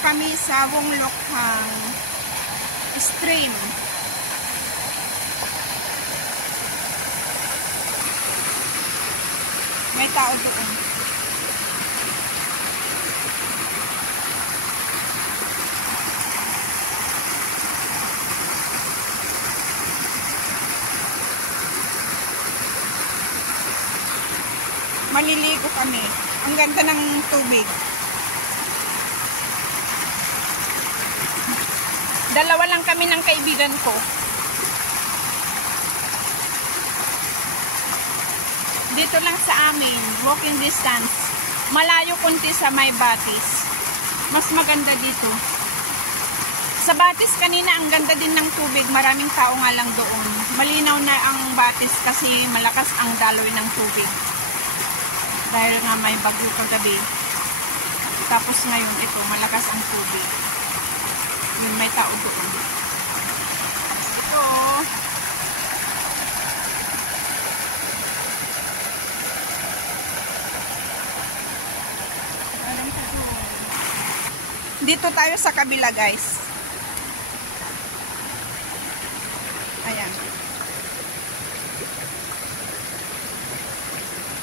kami sa Wonglokhang stream. May tao doon. Maliligo kami. Ang ganda ng tubig. Dalawa lang kami ng kaibigan ko. Dito lang sa amin, walking distance. Malayo kunti sa May Batis. Mas maganda dito. Sa Batis kanina, ang ganda din ng tubig. Maraming tao nga lang doon. Malinaw na ang Batis kasi malakas ang daloy ng tubig. Dahil nga may bagyo kagabi. Tapos ngayon ito, malakas ang tubig. Yun, may tao doon. Ito. Dito tayo sa kabila, guys. Ayan.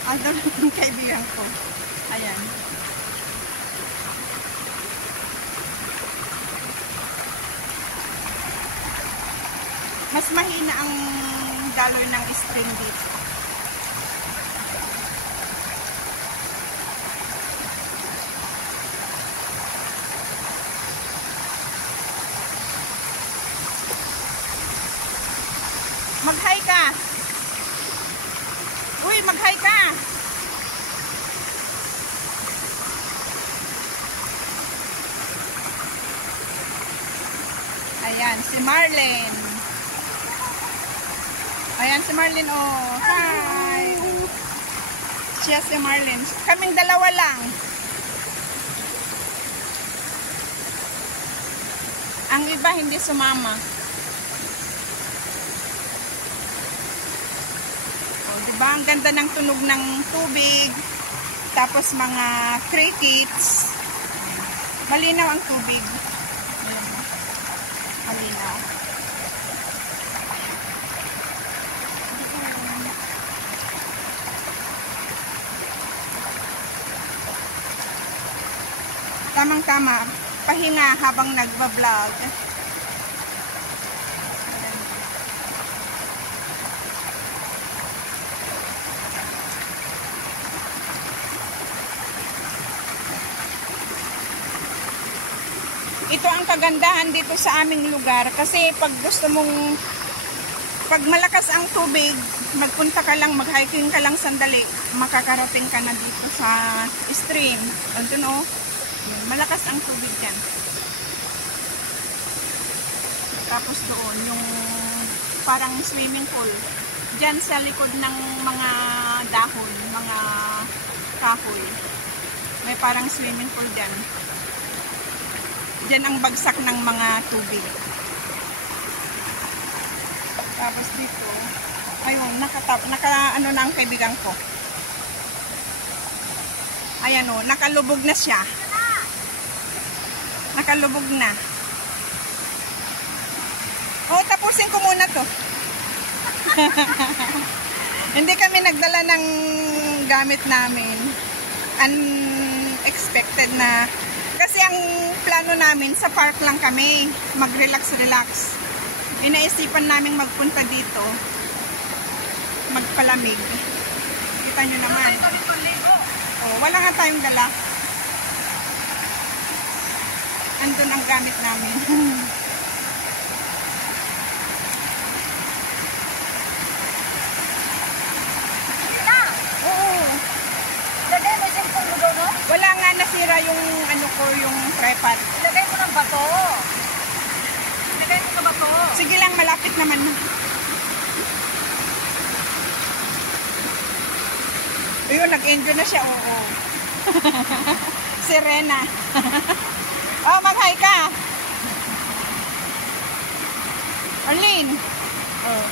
Ando lang yung kaibigan ko. Ayan. Mas mahina ang daloy ng stream dito. Mag-hi ka! Uy, mag-hi ka! Ayan, si Marlene. Ayan si Marlene, oh. Hi! Siya si Marlene. Kaming dalawa lang. Ang iba hindi sumama. Oh, diba? Ang ganda ng tunog ng tubig. Tapos mga crickets. Malinaw ang tubig. Ayan. Malinaw. Tamang-tama, pahinga habang nagba-vlog. Ito ang kagandahan dito sa aming lugar kasi pag gusto mong, pag malakas ang tubig, magpunta ka lang, mag-hiking ka lang sandali, makakarating ka na dito sa stream. Ito no? Malakas ang tubig dyan. Tapos doon, yung parang swimming pool. Dyan sa likod ng mga dahon, mga kahoy. May parang swimming pool dyan. Dyan ang bagsak ng mga tubig. Tapos dito, ayun, ano na ang kaibigan ko. Ayan o, nakalubog na siya. Nakalubog na. Oh, tapusin ko muna to. Hindi kami nagdala ng gamit namin. Unexpected na. Kasi ang plano namin, sa park lang kami. Mag-relax-relax. Inaisipan namin magpunta dito. Magpalamig. Kita nyo naman. Oh, wala nga tayong dala. Andun ang gamit namin. Oo. Lagay mo yung cellphone mo doon, no? Wala nga, nasira yung ano ko, yung tripod. Lagay mo ng bato. Lagay mo sa bato. Sige lang, malapit naman. Ayun, nag-enjoy na siya, oo. Serena. Oh, mag-hi ka. Arlene. Oh.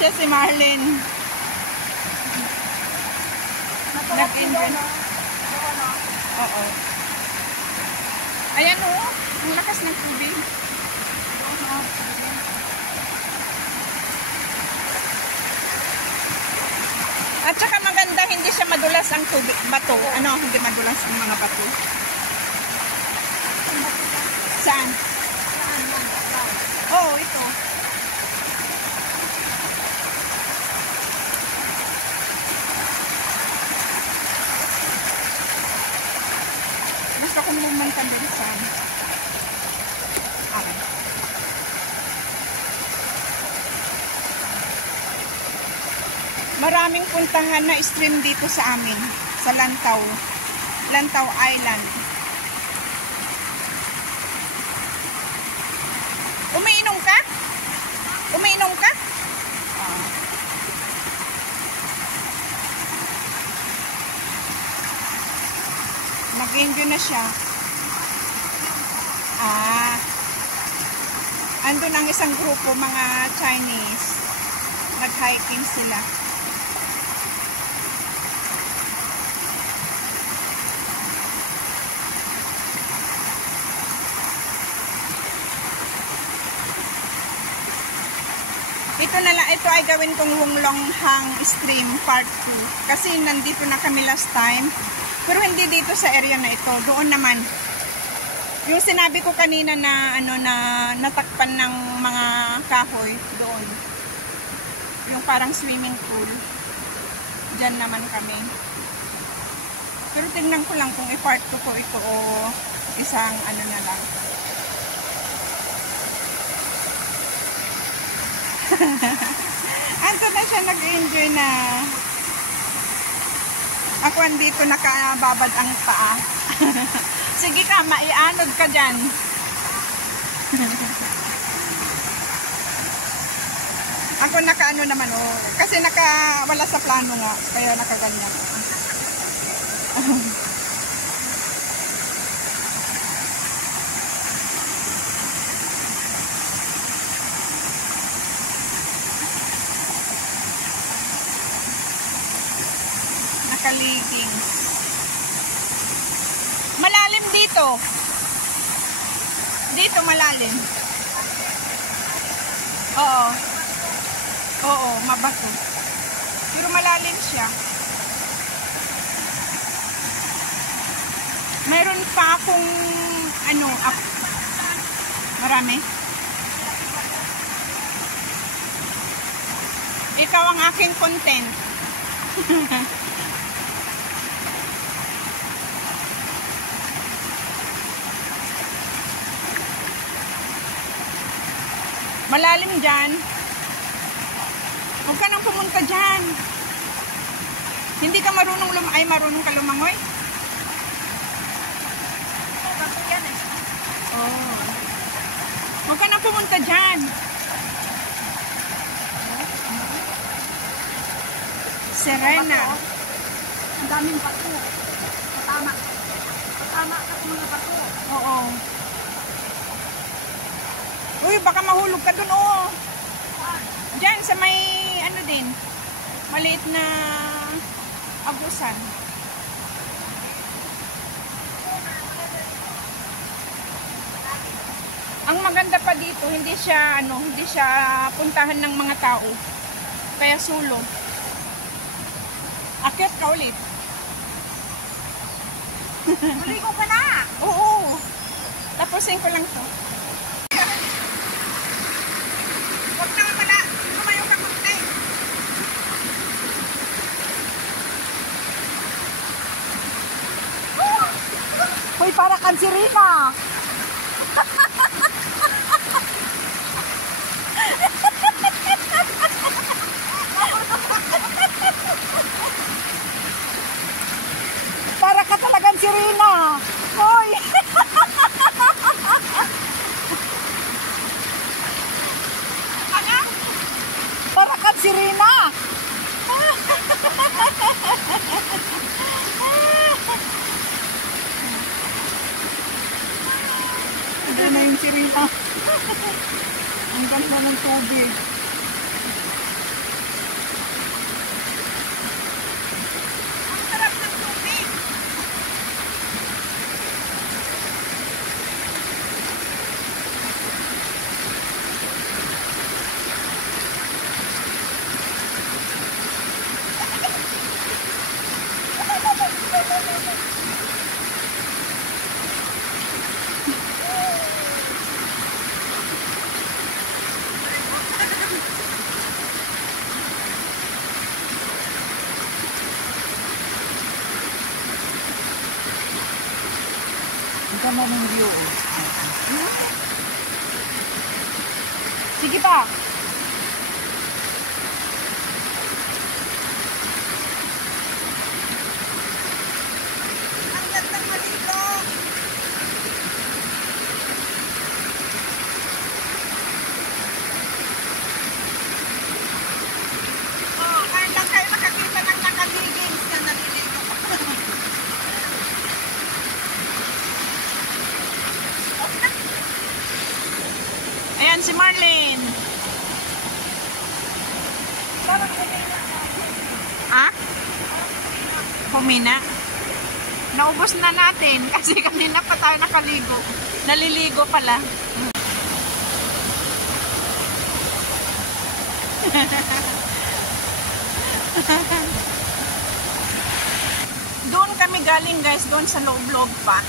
Siya si Marlene. Nag-enjoy. Oo. Ayan o, ang lakas ng tubig. At saka maganda, hindi siya madulas ang tubig, bato. Ano, hindi madulas ang mga bato. Saan? Oo, ito. Gusto kong pumunta din saan. Okay. Maraming puntahan na stream dito sa amin, sa Lantaw. Lantaw Island. Umiinom ka? Umiinom ka? Nag-enjoy na siya. Andun ang isang grupo, mga Chinese. Nag-hiking sila. Ito ay gawin kong Wunglonghang Stream Part 2. Kasi nandito na kami last time. Pero hindi dito sa area na ito. Doon naman. Yung sinabi ko kanina na na natakpan ng mga kahoy doon. Yung parang swimming pool. Diyan naman kami. Pero tingnan ko lang kung i-part 2 ko ito o isang na lang. Anto na siya, nag-enjoy na. Ako andito nakababad ang paa. Sige ka, maianod ka dyan. Ako nakaano naman kasi wala sa plano nga, kaya nakaganyan. Nakaligings. Malalim dito. Dito malalim. Oo. Oo, mabato. Pero malalim siya. Mayroon pa akong marami. Ikaw ang aking content. Malalim dyan. Huwag ka nang pumunta dyan. Hindi ka marunong marunong ka lumangoy? Oh. Huwag ka nang pumunta dyan. Serena. Ang daming bato. Patama. Patama ka sa mga bato. Oo. Uy, baka mahulog ka dun, Diyan, sa may, din, maliit na agusan. Ang maganda pa dito, hindi siya puntahan ng mga tao. Kaya sulo. Akyat ka ulit. Maligo ka na! Oo. Tapusin ko lang to. Huwag na pala. Lumayo ka konti. Hoy, para kang sirena! Para ka talagang sirena! Hoy! Para ka sirena! Hindi na yung sirena. Ang ganda ng tubig. Ang sarap ng tubig. mo ng view. Sige pa. Ang gandang maligo. Oh, ngayon lang kayo nakakita ng nakaligings na naliligo. Ayan si Marlene. Ah? Humina? Naubos na natin kasi kanina pa tayo nakaligo. Naliligo pala. Doon kami galing guys, doon sa loob-loob pa.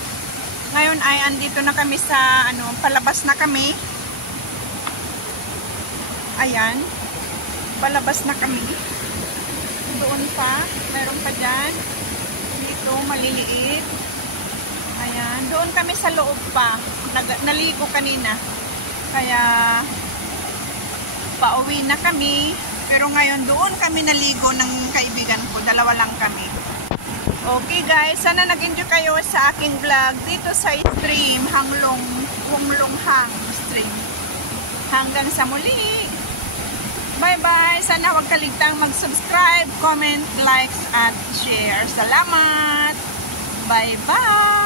Ngayon ay andito na kami sa palabas na kami. Ayan. Palabas na kami. Doon pa, meron pa dyan. Dito, maliliit. Ayan. Doon kami sa loob pa. Naligo kanina. Kaya pauwi na kami. Pero ngayon doon kami naligo ng kaibigan ko. Dalawa lang kami. Okay guys, sana nag-enjoy kayo sa aking vlog dito sa stream Hunglong Hang stream. Hanggang sa muli. Bye-bye. Sana huwag kaligtang mag-subscribe, comment, like, at share. Salamat. Bye-bye.